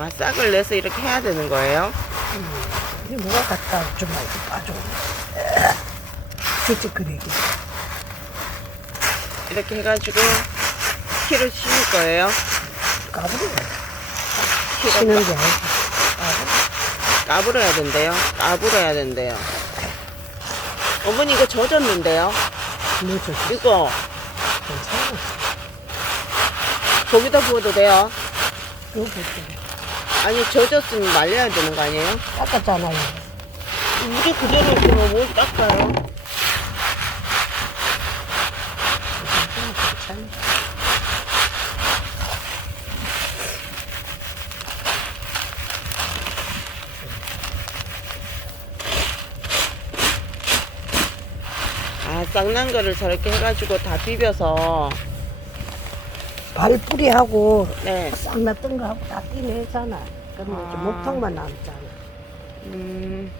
아, 싹을 내서 이렇게 해야 되는 거예요? 이 뭐가 갖다 주면 아주 찌찌거리게. 이렇게 해가지고 키를 심을 거예요. 까불어. 키를 치는 게 아니고. 까불어야 된대요. 까불어야 된대요. 어머니 이거 젖었는데요? 뭐죠? 이거 괜찮아. 저기다 부어도 돼요? 그거 볼게. 아니 젖었으면 말려야 되는 거 아니에요? 닦았잖아요. 물에 그대로 있으면 뭘 닦아요? 아 쌍난 거를 저렇게 해가지고 다 비벼서 발뿌리하고 네. 싹 났던 거하고 다 띠내잖아. 그러면 이제 아. 목통만 남잖아. 음